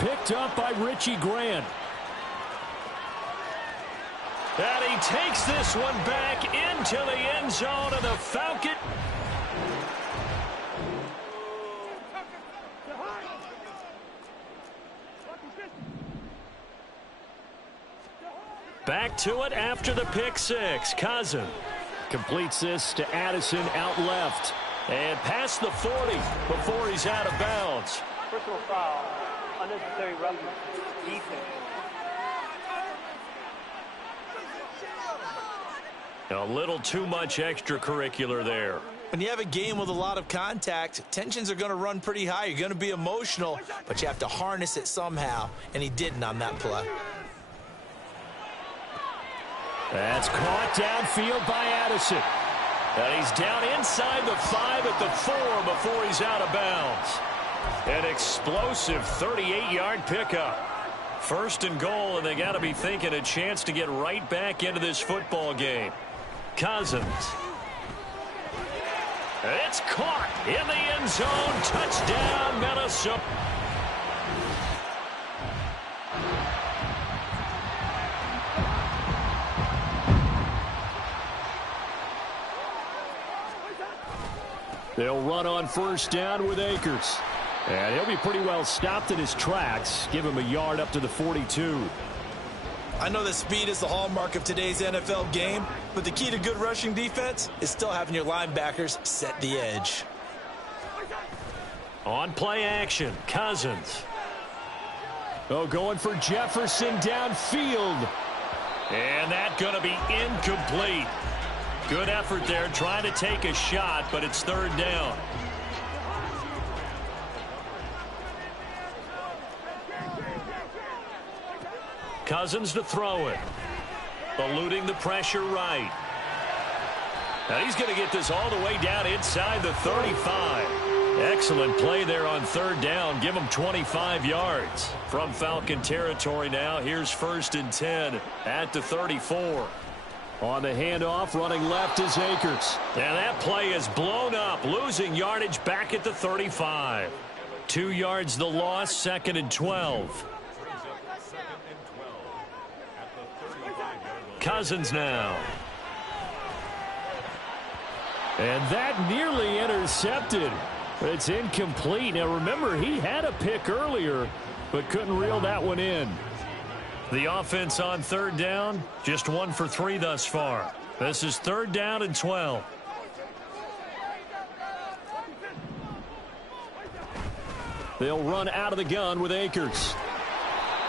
Picked up by Richie Grant. And he takes this one back into the end zone of the Falcon. Back to it after the pick 6. Cousins Completes this to Addison out left. and past the 40 before he's out of bounds. Personal foul, unnecessary roughness, defense. A little too much extracurricular there. When you have a game with a lot of contact, tensions are going to run pretty high. You're going to be emotional, but you have to harness it somehow, and he didn't on that play. That's caught downfield by Addison. And he's down inside the 5 at the 4 before he's out of bounds. An explosive 38-yard pickup. 1st and goal, and they got to be thinking a chance to get right back into this football game. Cousins. It's caught in the end zone. Touchdown, Minnesota. They'll run on 1st down with Akers. And he'll be pretty well stopped in his tracks. Give him a yard up to the 42. I know that speed is the hallmark of today's NFL game, but the key to good rushing defense is still having your linebackers set the edge. On play action, Cousins. Oh, going for Jefferson downfield. And that's going to be incomplete. Good effort there trying to take a shot, but it's 3rd down. Cousins to throw it. Eluding the pressure right. Now he's going to get this all the way down inside the 35. Excellent play there on third down. Give him 25 yards. From Falcon territory now, here's 1st and 10 at the 34. On the handoff, running left is Akers. And that play is blown up, losing yardage back at the 35. 2 yards the loss, 2nd and 12. Cousins now. And that nearly intercepted. It's incomplete. Now remember, he had a pick earlier, but couldn't reel that one in. The offense on third down, just 1 for 3 thus far. This is 3rd down and 12. They'll run out of the gun with Akers.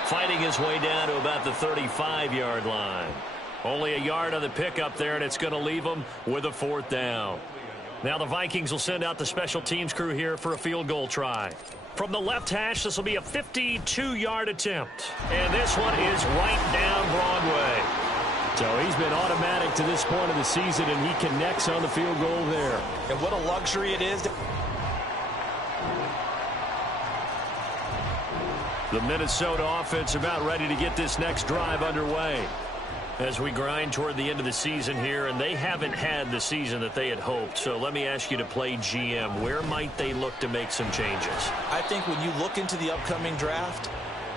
Fighting his way down to about the 35-yard line. Only a yard on the pickup there, and it's going to leave them with a 4th down. Now the Vikings will send out the special teams crew here for a field goal try. From the left hash, this will be a 52-yard attempt. And this one is right down Broadway. So he's been automatic to this point of the season, and he connects on the field goal there. And what a luxury it is. The Minnesota offense about ready to get this next drive underway as we grind toward the end of the season here, and they haven't had the season that they had hoped. So let me ask you to play GM. Where might they look to make some changes? I think when you look into the upcoming draft,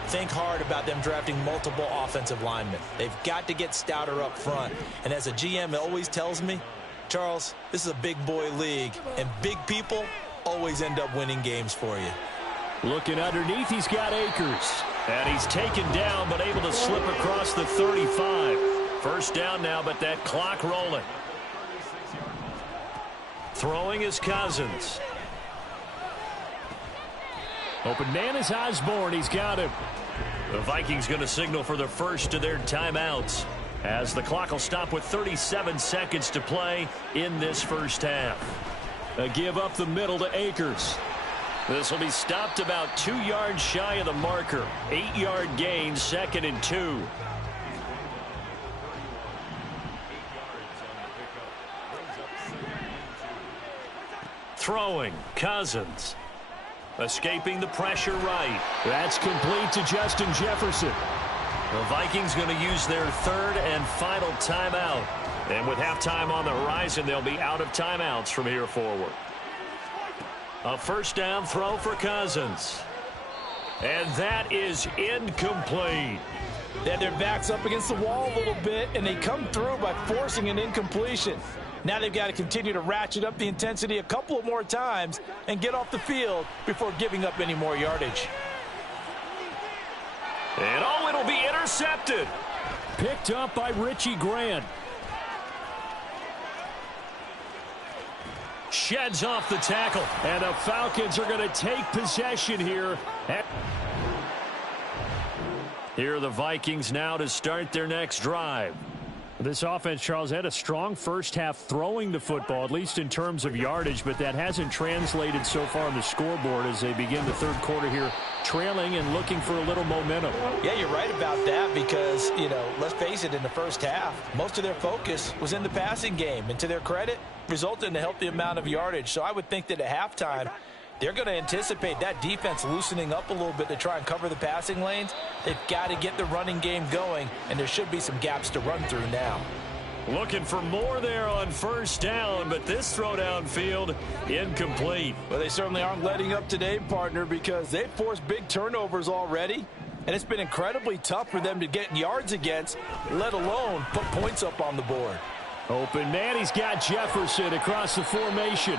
think hard about them drafting multiple offensive linemen. They've got to get stouter up front. And as a GM, it always tells me, Charles, this is a big boy league, and big people always end up winning games for you. Looking underneath, he's got Akers. And he's taken down, but able to slip across the 35. 1st down now, but that clock rolling. Throwing is Cousins. Open man is Osborne. He's got him. The Vikings going to signal for the first of their timeouts as the clock will stop with 37 seconds to play in this first half. A give up the middle to Akers. This will be stopped about 2 yards shy of the marker. 8-yard gain, 2nd and 2. Throwing, Cousins. Escaping the pressure right. That's complete to Justin Jefferson. The Vikings going to use their 3rd and final timeout. And with halftime on the horizon, they'll be out of timeouts from here forward. A 1st down throw for Cousins. And that is incomplete. They had their backs up against the wall a little bit, and they come through by forcing an incompletion. Now they've got to continue to ratchet up the intensity a couple of more times and get off the field before giving up any more yardage. And oh, it'll be intercepted. Picked up by Richie Grant. Sheds off the tackle. And the Falcons are going to take possession here. Here are the Vikings now to start their next drive. This offense, Charles, had a strong first half throwing the football, at least in terms of yardage, but that hasn't translated so far on the scoreboard as they begin the 3rd quarter here, trailing and looking for a little momentum. Yeah, you're right about that because, let's face it, in the first half, most of their focus was in the passing game. And to their credit, resulted in a healthy amount of yardage. So I would think that at halftime, they're going to anticipate that defense loosening up a little bit to try and cover the passing lanes. They've got to get the running game going, and there should be some gaps to run through now. Looking for more there on 1st down, but this throw downfield incomplete. Well, they certainly aren't letting up today, partner, because they've forced big turnovers already, and it's been incredibly tough for them to get yards against, let alone put points up on the board. Open man, he's got Jefferson across the formation.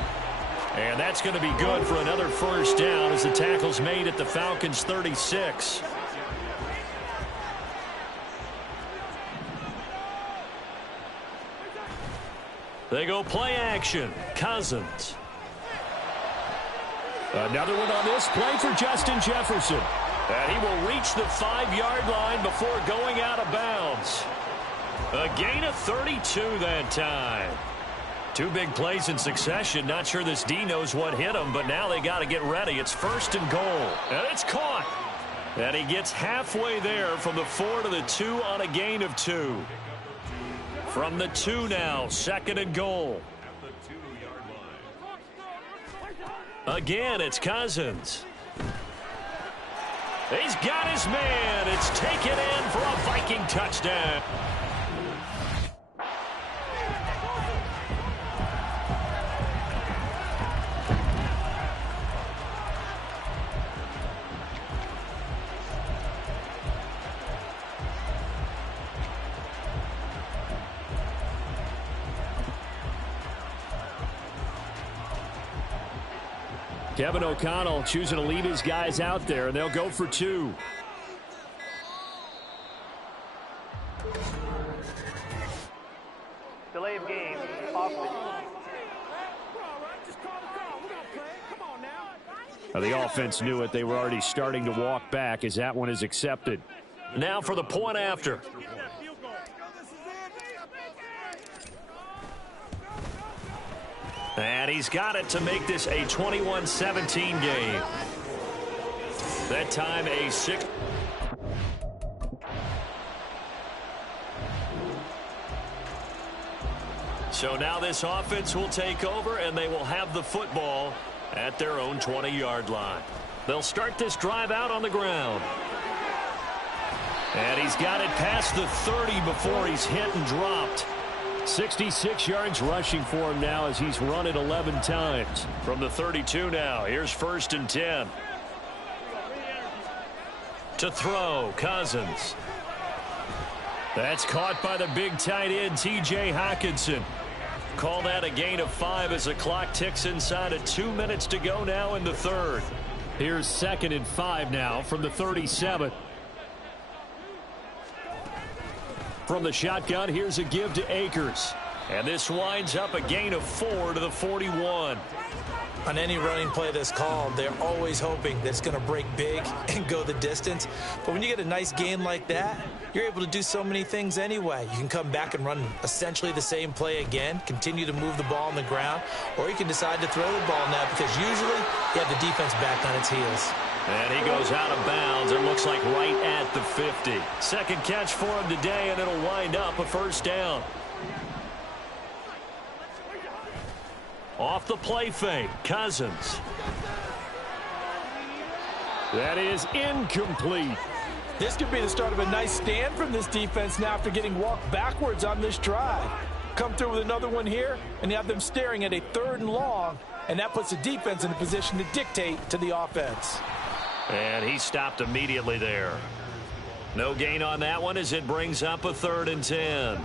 And that's going to be good for another 1st down as the tackle's made at the Falcons' 36. They go play action. Cousins. Another one on this play for Justin Jefferson. And he will reach the 5-yard line before going out of bounds. A gain of 32 that time. 2 big plays in succession. Not sure this D knows what hit him, but now they got to get ready. It's 1st and goal. And it's caught. And he gets halfway there from the 4 to the 2 on a gain of 2. From the 2 now, 2nd and goal. Again, it's Cousins. He's got his man. It's taken in for a Viking touchdown. Kevin O'Connell choosing to leave his guys out there, and they'll go for 2. Delay of game. Offense. Now, the offense knew it. They were already starting to walk back as that one is accepted. Now for the point after. And he's got it to make this a 21-17 game. That time a 6. So now this offense will take over, and they will have the football at their own 20-yard line. They'll start this drive out on the ground. And he's got it past the 30 before he's hit and dropped. 66 yards rushing for him now as he's run it 11 times. From the 32 now, here's 1st and 10. To throw, Cousins. That's caught by the big tight end, T.J. Hockenson. Call that a gain of 5 as the clock ticks inside of 2 minutes to go now in the 3rd. Here's 2nd and 5 now from the 37. From the shotgun, here's a give to Akers. And this winds up a gain of 4 to the 41. On any running play that's called, they're always hoping that it's going to break big and go the distance. But when you get a nice gain like that, you're able to do so many things anyway. You can come back and run essentially the same play again, continue to move the ball on the ground, or you can decide to throw the ball now because usually you have the defense back on its heels. And he goes out of bounds. It looks like right at the 50. Second catch for him today, and it'll wind up a 1st down. Off the play fake, Cousins. That is incomplete. This could be the start of a nice stand from this defense now after getting walked backwards on this drive. Come through with another one here, and you have them staring at a 3rd and long, and that puts the defense in a position to dictate to the offense. And he stopped immediately there. No gain on that one as it brings up a 3rd and 10.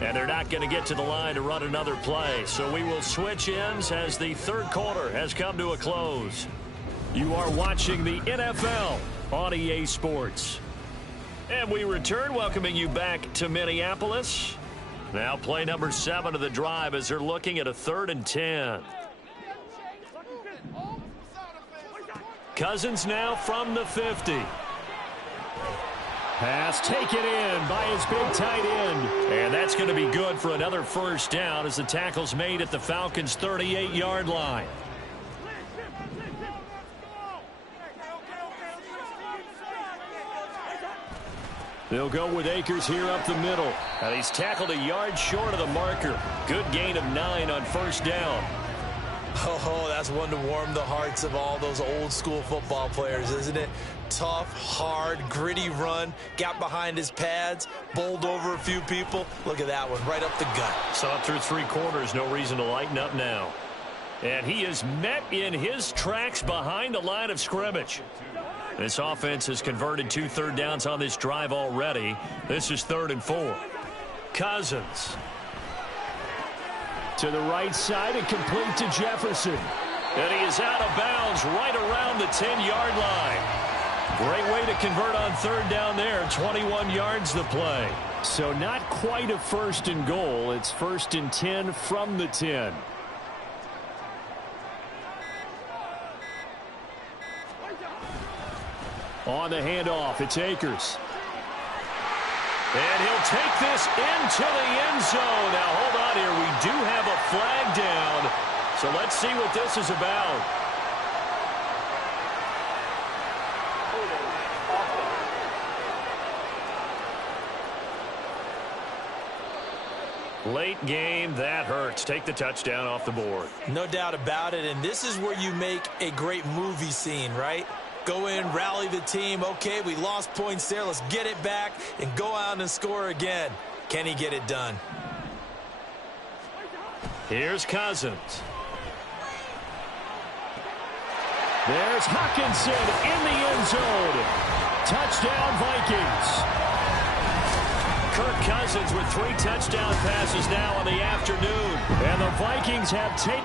And they're not going to get to the line to run another play. So we will switch ends as the 3rd quarter has come to a close. You are watching the NFL on EA Sports. And we return, welcoming you back to Minneapolis. Now play number 7 of the drive as they're looking at a 3rd and 10. Cousins now from the 50. Pass taken in by his big tight end. And that's going to be good for another 1st down as the tackle's made at the Falcons' 38-yard line. They'll go with Akers here up the middle. And he's tackled a yard short of the marker. Good gain of 9 on 1st down. Oh, that's one to warm the hearts of all those old school football players, isn't it? Tough, hard, gritty run. Got behind his pads, bowled over a few people. Look at that one, right up the gut. Saw it through 3 quarters. No reason to lighten up now. And he is met in his tracks behind the line of scrimmage. This offense has converted 2 third downs on this drive already. This is 3rd and 4. Cousins. To the right side and complete to Jefferson. And he is out of bounds right around the 10-yard line. Great way to convert on 3rd down there. 21 yards the play. So not quite a 1st and goal. It's 1st and 10 from the 10. On the handoff, it's Akers. And he'll take this into the end zone. Now, hold on here. We do have a flag down. So let's see what this is about. Late game, that hurts. Take the touchdown off the board. No doubt about it, and this is where you make a great movie scene, right? Go in, rally the team. Okay, we lost points there. Let's get it back and go out and score again. Can he get it done? Here's Cousins. There's Hawkinson in the end zone. Touchdown, Vikings. Kirk Cousins with 3 touchdown passes now in the afternoon. And the Vikings have taken.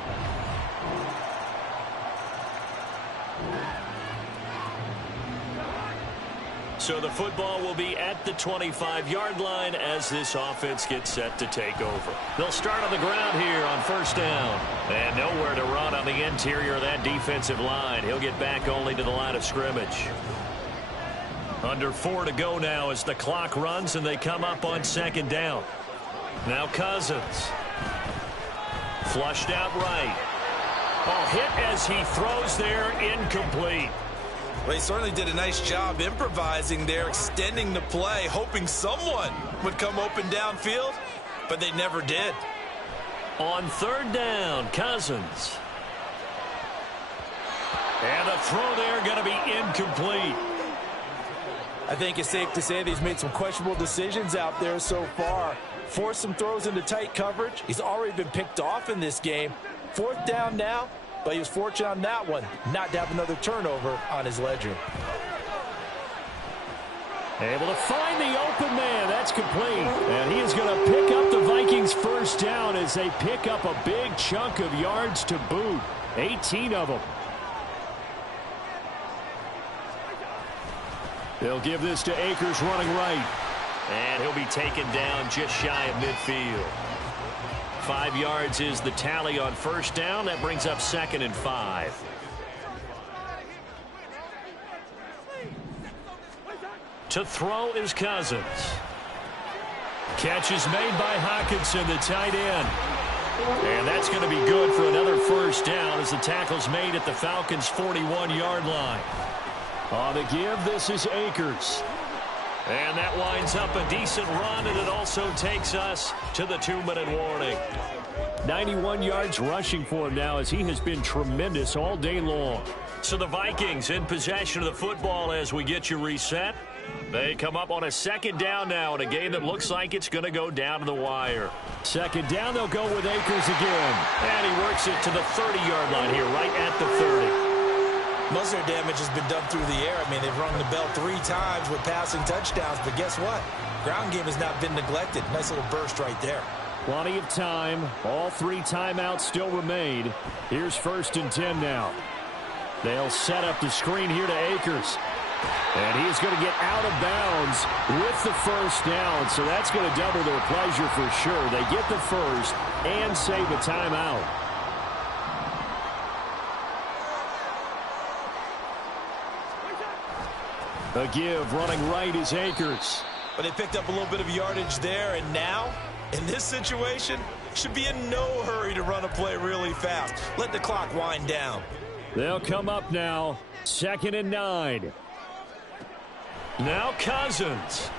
So the football will be at the 25-yard line as this offense gets set to take over. They'll start on the ground here on first down. And nowhere to run on the interior of that defensive line. He'll get back only to the line of scrimmage. Under 4 to go now as the clock runs and they come up on second down. Now Cousins. Flushed out right. Oh, hit as he throws there, incomplete. Well, he certainly did a nice job improvising there, extending the play, hoping someone would come open downfield, but they never did. On third down, Cousins. And the throw there going to be incomplete. I think it's safe to say that he's made some questionable decisions out there so far. Forced some throws into tight coverage. He's already been picked off in this game. Fourth down now, but he was fortunate on that one not to have another turnover on his ledger. Able to find the open man. That's complete. And he is going to pick up the Vikings first down as they pick up a big chunk of yards to boot. 18 of them. They'll give this to Akers running right. And he'll be taken down just shy of midfield. 5 yards is the tally on first down. That brings up 2nd and 5. To throw is Cousins. Catch is made by Hawkinson, the tight end. And that's going to be good for another first down as the tackle's made at the Falcons' 41-yard line. On the give, this is Akers. And that winds up a decent run, and it also takes us to the 2-minute warning. 91 yards rushing for him now as he has been tremendous all day long. So the Vikings in possession of the football as we get you reset. They come up on a second down now in a game that looks like it's going to go down to the wire. Second down, they'll go with Akers again. And he works it to the 30-yard line here, right at the 30. Most of their damage has been done through the air. I mean, they've rung the bell 3 times with passing touchdowns, but guess what? Ground game has not been neglected. Nice little burst right there. Plenty of time. All 3 timeouts still remain. Here's 1st and 10 now. They'll set up the screen here to Akers. And he is going to get out of bounds with the first down, so that's going to double their pleasure for sure. They get the first and save a timeout. A give running right is Akers. But they picked up a little bit of yardage there, and now, in this situation, should be in no hurry to run a play really fast. Let the clock wind down. They'll come up now, 2nd and 9. Now Cousins.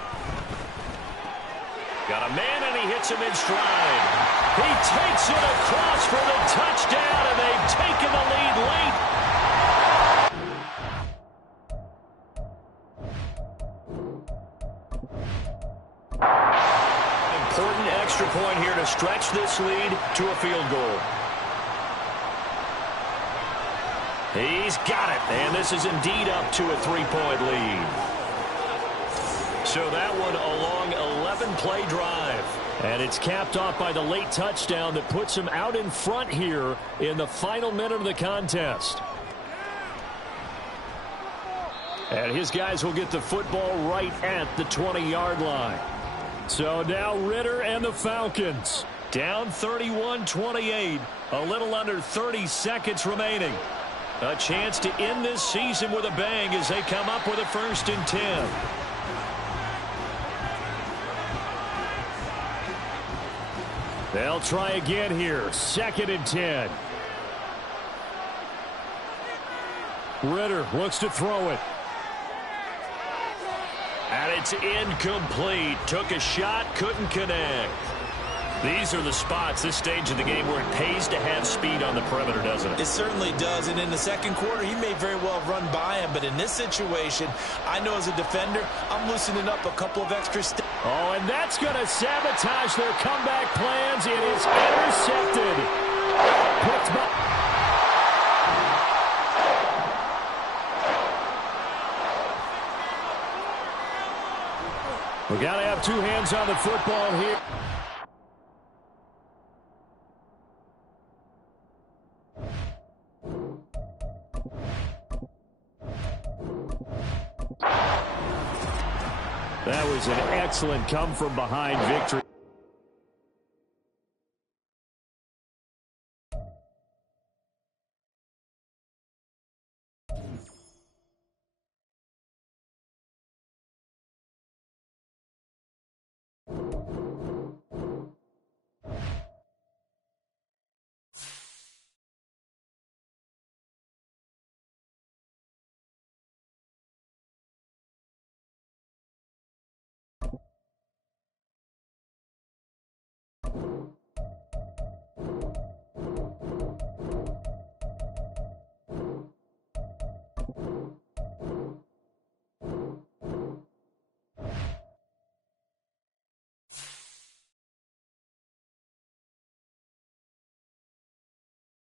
Got a man, and he hits him in stride. He takes it across for the touchdown, and they've taken the lead late. Important extra point here to stretch this lead to a field goal. He's got it, and this is indeed up to a 3-point lead. So that one a long 11-play drive. And it's capped off by the late touchdown that puts him out in front here in the final minute of the contest. And his guys will get the football right at the 20-yard line. So now Ritter and the Falcons. Down 31-28. A little under 30 seconds remaining. A chance to end this season with a bang as they come up with a 1st and 10. They'll try again here. 2nd and 10. Ritter looks to throw it. And it's incomplete. Took a shot, couldn't connect. These are the spots, this stage of the game, where it pays to have speed on the perimeter, doesn't it? It certainly does, and in the second quarter, he may very well run by him, but in this situation, I know as a defender, I'm loosening up a couple of extra steps. Oh, and that's going to sabotage their comeback plans. It is intercepted. Picked by... We got to have two hands on the football here. That was an excellent come-from-behind victory.